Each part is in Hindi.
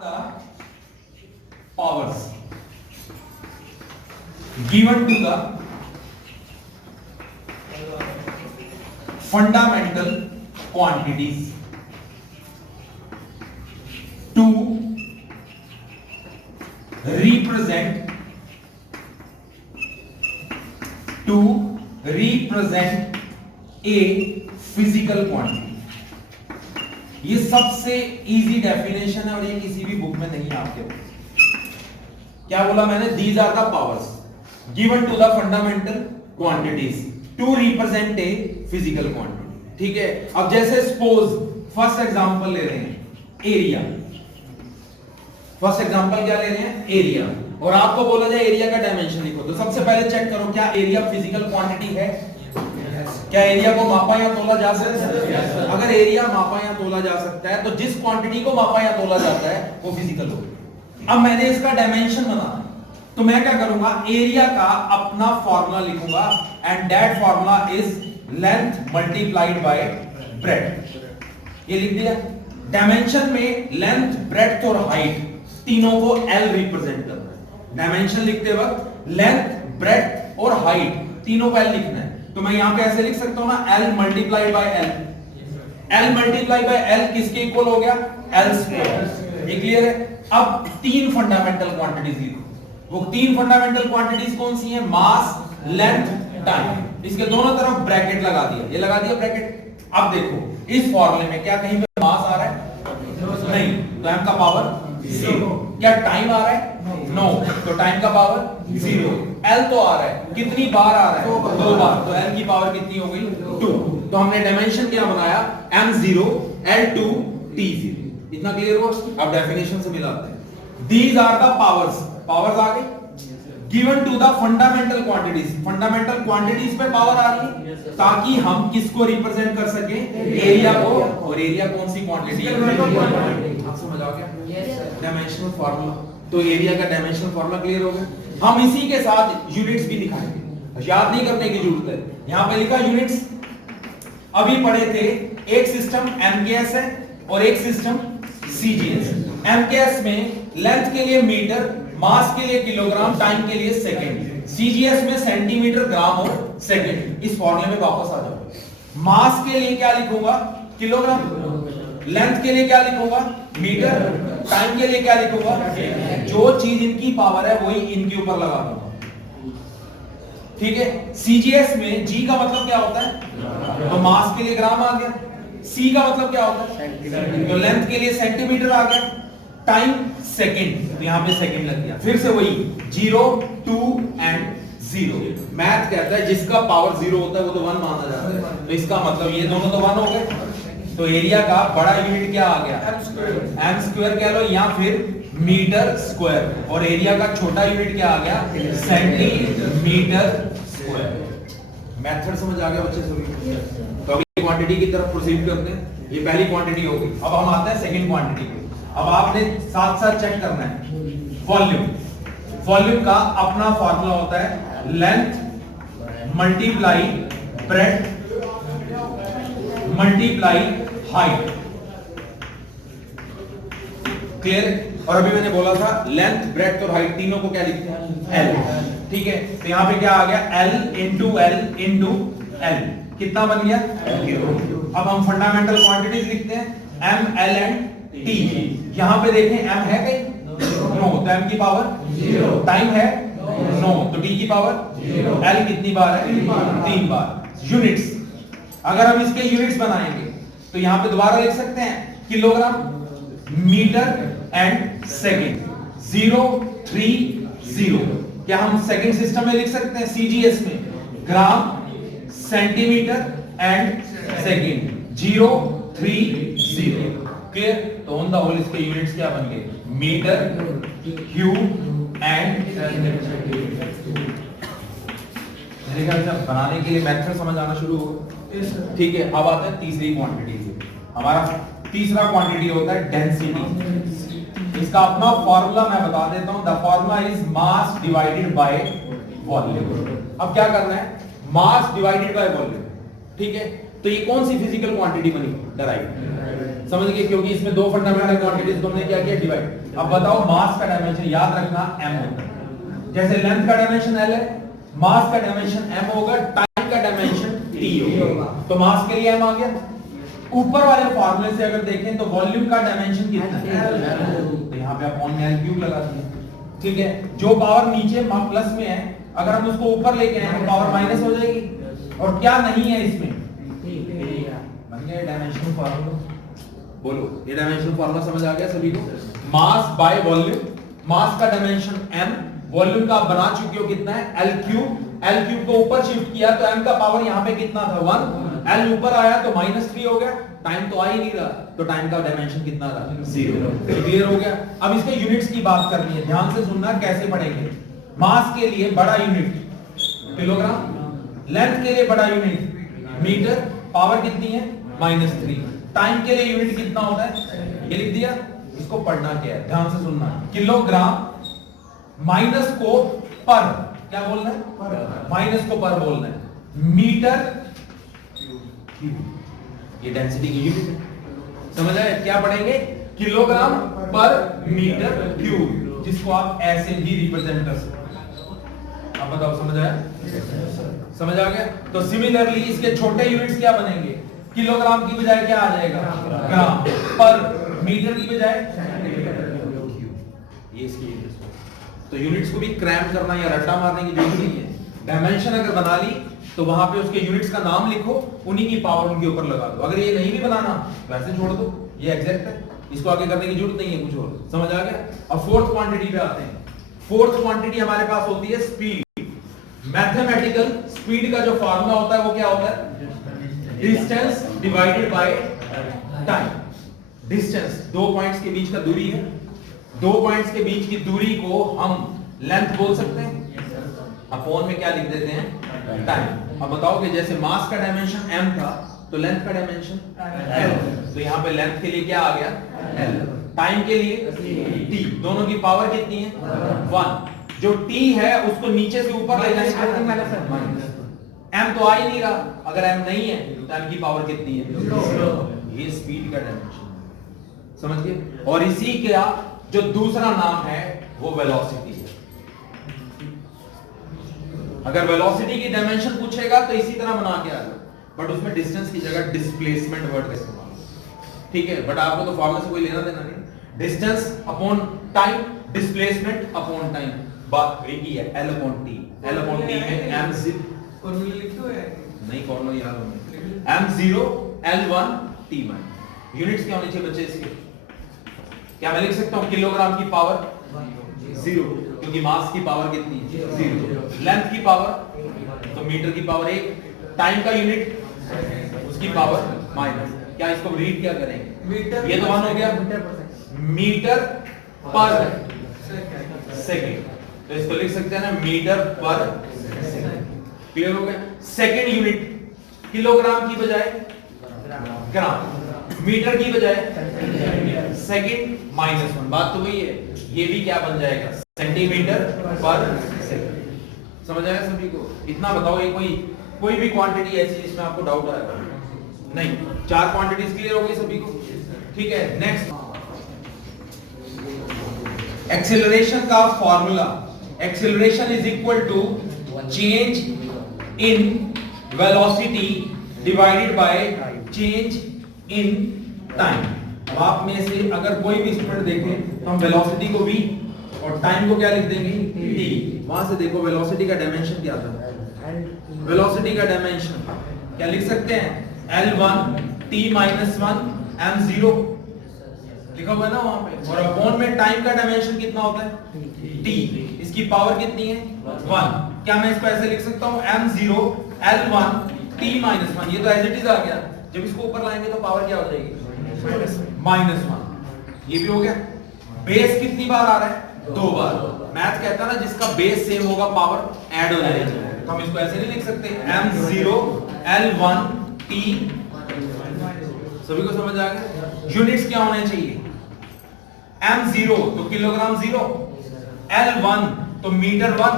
the powers given to the fundamental quantities to represent a physical quantity। ये सबसे इजी डेफिनेशन है और ये किसी भी बुक में नहीं है आपके पास। क्या बोला मैंने? These are the powers given to the fundamental quantities to represent a physical quantity. ठीक है, अब जैसे सपोज फर्स्ट एग्जांपल ले रहे हैं एरिया। फर्स्ट एग्जांपल क्या ले रहे हैं? एरिया। और आपको बोला जाए एरिया का डायमेंशन लिखो, तो सबसे पहले चेक करो क्या एरिया फिजिकल क्वांटिटी है? क्या एरिया को मापा या तोला जा सकता है? अगर एरिया मापा या तोला जा सकता है तो जिस क्वांटिटी को मापा या तोला जाता है वो फिजिकल होगा। अब मैंने इसका डायमेंशन बनाना, तो मैं क्या करूंगा? एरिया का अपना फॉर्मूला लिखूंगा and that formula is length multiplied by breadth. ये लिख दिया। डायमेंशन में लेंथ, ब्रेड्थ और हाइट तीनों को L रिप्रेजेंट करना है। डायमेंशन लिखते वक्त लेंथ, ब्रेड्थ और हाइट तीनों को L लिखना है। तो मैं यहां पे ऐसे लिख सकता हूं ना, L multiply by L। L multiply by L किसके इक्वल हो गया? L square. ये क्लियर है? अब तीन फंडामेंटल क्वांटिटीज लिखो। वो तीन फंडामेंटल क्वांटिटीज कौन सी हैं? मास, लेंथ, टाइम। इसके दोनों तरफ ब्रैकेट लगा दिया। ये लगा दिया ब्रैकेट। अब देखो इस फॉर्मूले में क्या कहीं पे मास आ रहा है? नहीं, तो m का पावर 0। क्या टाइम आ रहा है? नो, तो टाइम का पावर 0। L तो आ रहा है, कितनी बार आ रहा है? 2 बार, तो L की पावर कितनी हो गई? 2। तो हमने डायमेंशन क्या बनाया? m0 L2 t0। इतना क्लियर हुआ? अब डेफिनेशन से मिलाते हैं। These are the powers, powers आ गई given to the fundamental quantities. Fundamental quantities पे पावर आ रही है ताकि हम किसको रिप्रेजेंट कर सके? एरिया को। और एरिया कौन सी क्वांटिटी है? आप समझ आ गया? Dimensional formula. तो एरिया का डायमेंशनल फार्मूला क्लियर हो गया। हम इसी के साथ यूनिट्स भी दिखाएंगे, याद नहीं करने की जरूरत है। यहां पे लिखा यूनिट्स। अभी पढ़े थे एक सिस्टम एमकेएस है और एक सिस्टम सीजीएस। एमकेएस में लेंथ के लिए मीटर, मास के लिए किलोग्राम, टाइम के लिए सेकंड। सीजीएस में सेंटीमीटर, ग्राम और सेकंड। इस फॉर्मूले में वापस आ जाओ। मास के लिए क्या लिखूंगा? किलोग्राम। लेंथ के लिए क्या लिखूंगा? मीटर। टाइम के लिए क्या लिखूंगा? जो चीज इनकी पावर है वही इनके ऊपर लगा दूंगा। ठीक है। सीजीएस में जी का मतलब क्या होता है? तो मास के लिए ग्राम आ गया। सी का मतलब क्या होता है? तो लेंथ के लिए सेंटीमीटर आ गया। टाइम सेकंड, तो यहां पे सेकंड लग गया। फिर से वही 0, 2 एंड 0। मैथ कहता है जिसका पावर 0 होता है वो तो 1 माना जाता है। तो इसका मतलब ये दोनों तो 1 हो गए। तो एरिया का बड़ा यूनिट क्या आ गया? m स्क्वायर कह लो या फिर मीटर स्क्वायर। और एरिया का छोटा यूनिट क्या आ गया? Centimetre square. मेथड समझ आ गया बच्चे सभी? तो अभी क्वांटिटी की तरफ प्रोसीड करते हैं। ये पहली क्वांटिटी हो गई। अब हम आते हैं सेकंड क्वांटिटी पे। अब आपने साथ साथ चेक करना है वॉल्यूम। वॉल्यूम का अपना फार्मूला होता है length multiply breadth multiply height. Clear? और अभी मैंने बोला था लेंथ, ब्रेड्थ और हाइट तीनों को क्या लिखते हैं? L। ठीक है, तो यहां पे क्या आ गया? L into L into L। कितना बन गया? अब हम फंडामेंटल क्वांटिटीज लिखते हैं M, L एंड T। यहां पे देखें M है कहीं? नो, तो M की पावर 0। टाइम है? नो, तो T की पावर 0। L कितनी बार है? 3 बार। यूनिट्स, अगर हम इसके यूनिट्स बनाएंगे तो यहां पे दोबारा लिख सकते हैं किलोग्राम, मीटर एंड सेकंड। 0, 3, 0। क्या हम सेकंड सिस्टम में लिख सकते हैं? सीजीएस में ग्राम, सेंटीमीटर एंड सेकंड। 0, 3, 0। क्लियर? तो ऑन द होल इसके यूनिट्स क्या बन गए? मीटर, क्यूब एंड बनाने के लिए मेथड समझ आना शुरू होगा। ठीक है, अब आता है तीसरी क्वांटिटी। हमारा तीसरा क्वांटिटी होता है डेंसिटी। इसका अपना फॉर्मूला मैं बता देता हूं। The formula is mass divided by volume. अब क्या करना है? Mass divided by volume. ठीक है, तो ये कौन सी फिजिकल क्वांटिटी बनी? डराइव। समझ गए? क्योंकि इसमें दो फंडामेंटल क्वांटिटीज को हमने क्या किया, डिवाइड। अब बताओ मास का डायमेंशन याद रखना m होता है। जैसे लेंथ का डायमेंशन l है, मास का डायमेंशन m होगा, टाइम का डायमेंशन t होगा। तो मास के लिए m आ गया। ऊपर वाले फार्मूले से अगर देखें तो वॉल्यूम का डायमेंशन कितना है, तो यहाँ पे अपॉन में l क्यूब लगा दिया। ठीक है, जो पावर नीचे प्लस में है अगर हम उसको ऊपर लेके आए तो पावर माइनस हो जाएगी। और क्या नहीं है इसमें, बन गया डायमेंशनल फार्मूला। बोलो, ये डायमेंशनल फार्मूला समझ आ गया सभी को? मास बाय वॉल्यूम, मास का डायमेंशन m, वॉल्यूम का आप बना चुके हो कितना है l क्यूब को ऊपर शिफ्ट किया तो m का पावर यहाँ पे कितना था 1, l ऊपर आया तो -3 हो गया। टाइम तो आ ही नहीं रहा, तो टाइम का डायमेंशन कितना रहा 0। क्लियर हो गया? अब इसके यूनिट्स की बात करनी है, ध्यान से सुनना कैसे पढ़ेंगे। मास के लिए बड़ा यूनिट किलोग्राम, लेंथ के लिए बड़ा यूनिट मीटर, पावर कितनी है -3। टाइम के लिए यूनिट कितना होता है, ये लिख दिया। इसको पढ़ना क्या है, ध्यान से सुनना। किलोग्राम माइनस को पर, क्या बोलना है, माइनस को पर बोलना है। मीटर ये डेंसिटी की यूनिट है। समझ आए? क्या पढ़ेंगे, किलोग्राम पर मीटर क्यूब, जिसको आप ऐसे भी रिप्रेजेंट कर सकते हैं। आप बताओ, समझ आया? समझ आ गया? तो सिमिलरली इसके छोटे यूनिट्स क्या बनेंगे, किलोग्राम की बजाय क्या आ जाएगा ग्राम, पर मीटर की बजाय ये इसकी यूनिट्स। तो यूनिट्स को भी क्रैम करना या रट्टा मारने की जरूरत नहीं है। डायमेंशन अगर बना ली तो वहां पे उसके यूनिट्स का नाम लिखो, उन्हीं की पावर उनके ऊपर लगा दो। अगर ये नहीं भी बनाना वैसे छोड़ दो, ये एग्जैक्ट है, इसको आगे करने की जरूरत नहीं है कुछ और। समझ आ गया? अब फोर्थ क्वांटिटी पे आते हैं। फोर्थ क्वांटिटी हमारे पास होती है स्पीड। मैथमेटिकल स्पीड का जो फार्मूला होता है वो क्या होता है, distance divided by time. Distance दो पॉइंट्स के बीच का दूरी है, दो पॉइंट्स के बीच की दूरी को हम लेंथ बोल सकते हैं, अपॉन में क्या लिख देते हैं, टाइम। अब बताओ कि जैसे मास का डायमेंशन m था तो लेंथ का डायमेंशन l, तो यहाँ पे लेंथ के लिए क्या आ गया l, टाइम के लिए t, दोनों की पावर कितनी है 1। जो t है उसको नीचे से ऊपर ले जाएंगे, m तो आ ही नहीं रहा, अगर m नहीं है तो m की पावर कितनी है, ये स्पीड का डायमेंशन। समझ गए? और इसी का जो दूसरा नाम है वो वेलोसिटी है। अगर वेलोसिटी की डायमेंशन पूछेगा तो इसी तरह बना के आएगा, बट उसमें डिस्टेंस की जगह डिस्प्लेसमेंट वर्ड का इस्तेमाल। ठीक है, बट आपको तो फॉर्मूला से कोई लेना देना नहीं। Distance upon time, displacement upon time, बात एक ही है, L upon T। L upon T में m0 फॉर्मूला लिख दो यार, नहीं फॉर्मूला याद होंगे, m0 L1 T1। यूनिट्स क्या होने चाहिए बच्चे इसके, क्या मैं लिख सकता हूं किलोग्राम की पावर 0, क्योंकि मास की पावर कितनी है 0, लेंथ की पावर तो मीटर की पावर 1, टाइम का यूनिट उसकी पावर माइनस। क्या इसको रीड क्या करेंगे, मीटर, ये तो 1 हो गया, मीटर पर सेकंड, तो इसको लिख सकते हैं ना मीटर पर सेकंड। क्लियर हो गया? सेकंड यूनिट किलोग्राम की बजाय ग्राम, मीटर की बजाय सेकंड -1, बात तो वही है। ये भी क्या बन जाएगा, सेंटीमीटर पर सेकंड। समझ आया सभी को? इतना बताओ, ये कोई भी क्वांटिटी ऐसी जिसमें आपको डाउट आएगा नहीं? 4 क्वांटिटीज क्लियर हो गई सभी को? ठीक है, नेक्स्ट एक्सीलरेशन का formula. Acceleration is equal to change in velocity divided by change in time. अब आप में से अगर कोई भी स्टूडेंट देखे तो हम वेलोसिटी को v और टाइम को क्या लिख देंगे t। वहां से देखो वेलोसिटी का डायमेंशन क्या था, वेलोसिटी का डायमेंशन क्या लिख सकते हैं, L1 t-1 m0 लिखा हुआ है ना वहां पे, और अपॉन में टाइम का डायमेंशन कितना होता है t, इसकी पावर कितनी है 1। क्या मैं इसको ऐसे लिख सकता हूं m0 L1 t-1, ये तो एज इट इज आ गया, जब इसको ऊपर लाएंगे तो पावर क्या हो जाएगी -1। ये भी हो गया। बेस कितनी बार आ रहा है 2 बार। मैथ कहता है ना जिसका बेस सेम होगा पावर ऐड हो जाएगी, तो हम इसको ऐसे नहीं लिख सकते m0 L1 t। सभी को समझ आ गया? यूनिट्स क्या होने चाहिए, m0 तो किलोग्राम 0, L1 तो मीटर 1,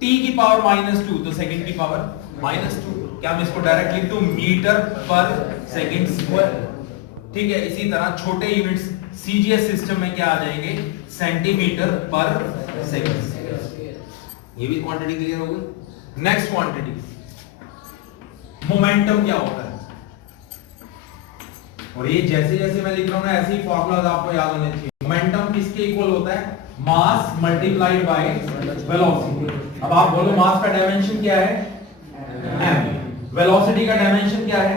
t की पावर -2 तो सेकंड की पावर -2। क्या मैं इसको डायरेक्ट लिख दूं मीटर पर सेकंड स्क्वायर। ठीक है, इसी तरह छोटे यूनिट्स सीजीएस सिस्टम में क्या आ जाएंगे, सेंटीमीटर पर सेकंड। ये भी क्वांटिटी क्लियर हो गई। नेक्स्ट क्वांटिटी मोमेंटम क्या होता है, और ये जैसे जैसे मैं लिख रहा हूं ना ऐसे ही फॉर्मूलाज आपको याद होने चाहिए। मोमेंटम किसके इक्वल होता है, मास मल्टीप्लाइड बाय वेलोसिटी। अब आप बोलो मास का डायमेंशन क्या है, m, वेलोसिटी का डायमेंशन क्या है,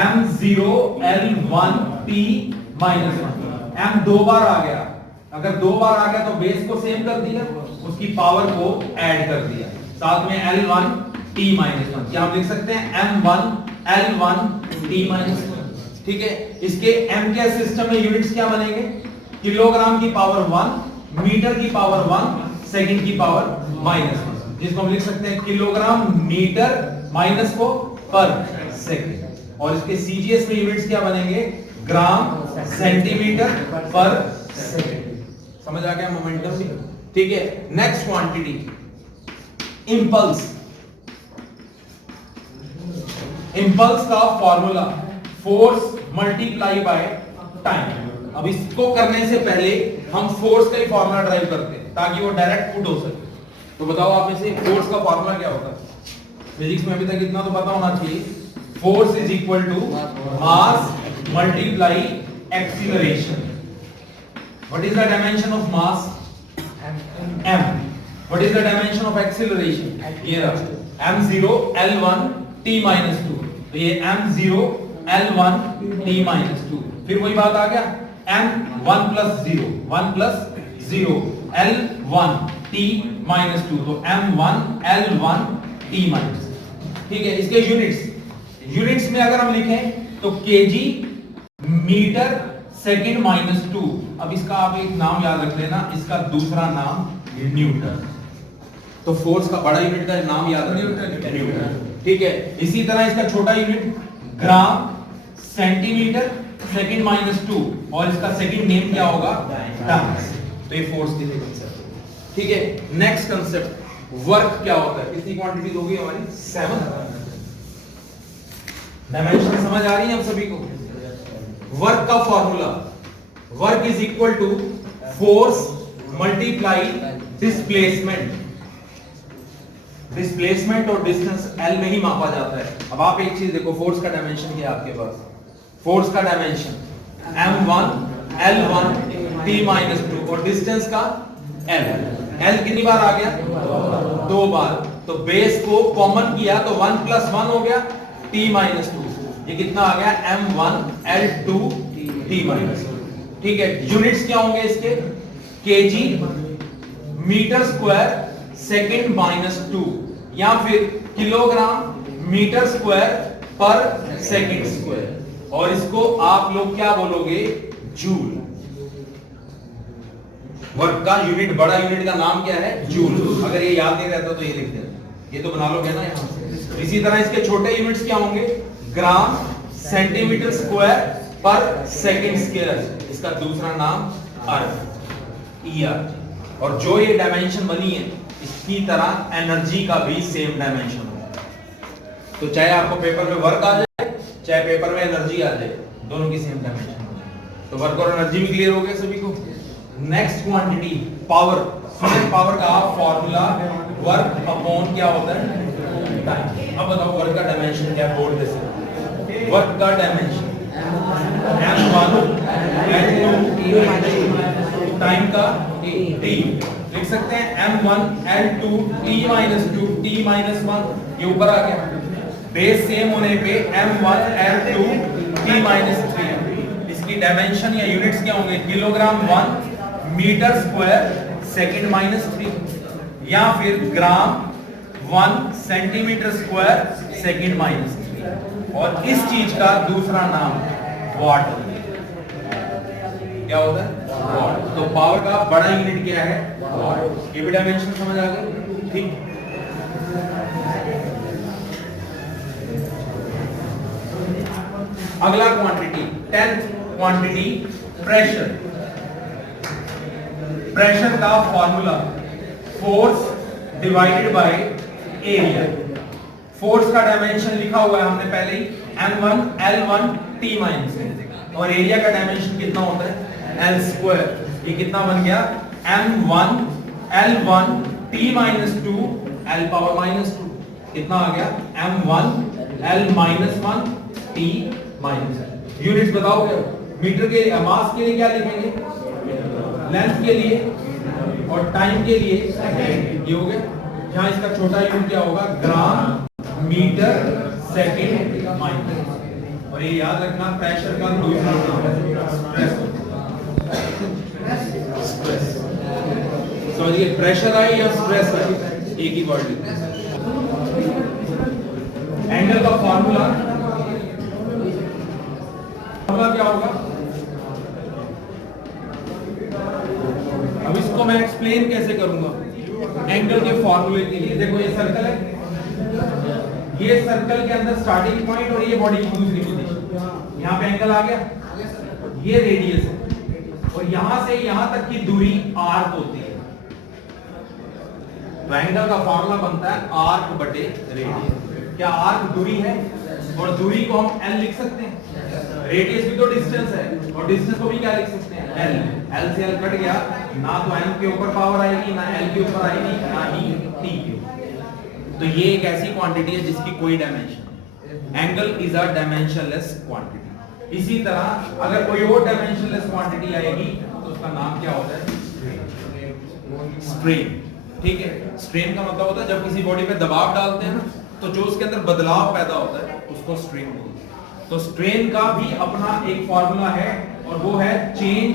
m0 l1 t minus 1। m दो बार आ गया, अगर दो बार आ गया तो बेस को सेम कर दिया, उसकी पावर को ऐड कर दिया, साथ में l1 t माइनस 1। क्या हम लिख सकते हैं m1 l1 t माइनस 1। ठीक है, इसके m के सिस्टम में यूनिट्स क्या बनेंगे, किलोग्राम की पावर 1, मीटर की पावर 1, सेकंड की पावर -1, जिसको हम लिख सकते हैं किलोग्राम मीटर माइनस को पर सेकंड। और इसके सीजीएस में यूनिट्स क्या बनेंगे, ग्राम सेंटीमीटर पर सेकंड। समझ आ गया मोमेंटम। ठीक है, नेक्स्ट क्वांटिटी इंपल्स। इंपल्स का formula force multiply by time. अब इसको करने से पहले हम फोर्स का ही फॉर्मूला ड्राइव करते हैं ताकि वो डायरेक्ट पुट हो सके। तो बताओ आप में से फोर्स का फॉर्मूला क्या होता है, फिजिक्स में अभी तक इतना तो पता होना चाहिए, force is equal to mass multiply acceleration. What is the dimension of mass, m। What is the dimension of acceleration, ये रहा m0 l1 t minus 2। तो ये m0 l1 t minus 2। फिर वही बात आ गया m1 plus 0 1 plus 0 l1 t minus 2। तो m1 l1 t minus। ठीक है, इसके यूनिट्स में अगर हम लिखें तो केजी मीटर सेकंड माइनस 2। अब इसका आप एक नाम याद रख लेना, इसका दूसरा नाम न्यूटन। तो फोर्स का बड़ा यूनिट का नाम याद रखना न्यूटन। ठीक है, इसी तरह इसका छोटा unit gram centimetre second minus 2, और इसका सेकंड नेम क्या होगा, टन्स। तो ये फोर्स के लिए कंसेप्ट। ठीक है, नेक्स्ट कंसेप्ट वर्क क्या होता है। कितनी क्वांटिटी होगी हमारी, 7। डायमेंशन समझ आ रही है हम सभी को। वर्क का formula, work is equal to force multiply displacement. Displacement और डिस्टेंस L में ही मापा जाता है। अब आप एक चीज देखो, फोर्स का डायमेंशन क्या है आपके पास, फोर्स का dimension m1 l1 t minus 2 और डिस्टेंस का L कितनी बार आ गया, 2 बार। तो बेस को कॉमन किया तो 1 + 1 हो गया t minus 2। ये कितना आ गया, m1 l2 t minus 2। ठीक है, यूनिट्स क्या होंगे इसके, KG metre square second minus 2, या फिर किलोग्राम मीटर स्क्वायर पर सेकंड स्क्वायर, और इसको आप लोग क्या बोलोगे, जूल। वर्क का यूनिट, बड़ा यूनिट का नाम क्या है, जूल। अगर ये याद नहीं रहता तो ये लिख देना, ये तो बना लोगे ना यहां से। इसी तरह इसके छोटे यूनिट्स क्या होंगे, ग्राम सेंटीमीटर स्क्वायर पर सेकंड स्क्वायर, इसका दूसरा नाम अर्थ, ER। और जो ये डायमेंशन बनी है इसकी तरह एनर्जी का भी सेम डायमेंशन होगा। तो चाहे आपको पेपर में वर्क आ जाए, चाहे पेपर में एनर्जी आ जाए, दोनों की सेम डायमेंशन हो जाए। तो वर्क और एनर्जी भी क्लियर हो गया सभी को। Next quantity power. पावर का फॉर्मूला वर्क अपॉन क्या होता है, टाइम। अब बताओ वर्क का डायमेंशन क्या है, बोर्ड जैसे वर्क का डायमेंशन m1 l2 टाइम का t। लिख सकते हैं m1 l2 t minus 2 t minus 1। ये ऊपर आ गया, बेस सेम होने पे m1 l2 t minus 3। इसकी डायमेंशन या यूनिट्स क्या होंगे, kilogram 1 metre square second minus 3, या फिर gram 1 centimetre square second minus 3। और इस चीज का दूसरा नाम वाट। क्या होता है, वाट। तो पावर का बड़ा यूनिट क्या है, वाट। ये भी डायमेंशन समझ आ गया। ठीक, अगला quantity 10th quantity pressure. Pressure का formula force divided by area. Force का डायमेंशन लिखा हुआ है हमने पहले ही, m1 l1 t minus 1। और एरिया का डायमेंशन कितना होता है l स्क्वायर। ये कितना बन गया m1 l1 t minus 2 l power minus 2 कितना आ गया m1 l minus 1 t minus 2। Units बताओगे मीटर के मास के लिए क्या लिखेंगे लेंथ के लिए और टाइम के लिए ये हो गया। यहाँ इसका छोटा यूनिट क्या होगा ग्राम मीटर सेकंड माइनस। और ये याद रखना प्रेशर का दूसरा नाम है स्ट्रेस। समझिए प्रेशर आए या स्ट्रेस आए एक ही वर्ड लिखना। एंगल का फॉर्मूला क्या होगा अब इसको मैं एक्सप्लेन कैसे करूंगा एंगल के फॉर्मूले के लिए। देखो ये सर्कल है, ये सर्कल के अंदर स्टार्टिंग पॉइंट और ये बॉडी की दूसरी पोजीशन, यहाँ पे एंगल आ गया, ये रेडियस है और यहां से यहां तक की दूरी आर्क होती है। तो एंगल का फॉर्मूला बनता है आर्क बटे रेडियस। क्या आर्क दूरी है और दूरी को हम l लिख सकते हैं, रेडियस भी तो डिस्टेंस है और डिस्टेंस को भी क्या लिख सकते हैं l से l कट गया, ना तो m के ऊपर पावर आएगी ना l के ऊपर आएगी ना ही t के ऊपर। तो ये एक ऐसी क्वांटिटी है जिसकी कोई dimension, angle is a dimensionless quantity. इसी तरह अगर कोई और डायमेंशनलेस क्वांटिटी आएगी तो उसका नाम क्या होता है स्ट्रेन। ठीक है, स्ट्रेन का मतलब होता है जब किसी बॉडी पे दबाव डालते हैं ना तो जो उसके अंदर बदलाव पैदा होता है उसको स्ट्रेन बोलते हैं। तो स्ट्रेन का भी अपना एक फॉर्मूला है और वो है चेंज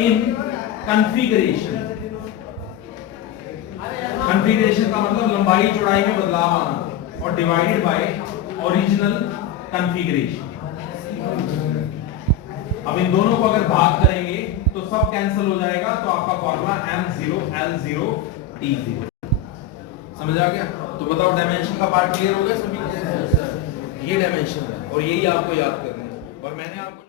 इन कॉन्फ़िगरेशन। कॉन्फ़िगरेशन का मतलब लंबाई चौड़ाई में बदलाव आना और डिवाइडेड बाय ओरिजिनल कॉन्फ़िगरेशन। अब इन दोनों को अगर भाग करेंगे तो सब कैंसिल हो जाएगा, तो आपका फॉर्मूला m0 l0 t0। समझ आ गया? तो बताओ डायमेंशन का पार्ट क्लियर हो गया सभी? ये डायमेंशन है और यही आपको याद करना है। और मैंने आपको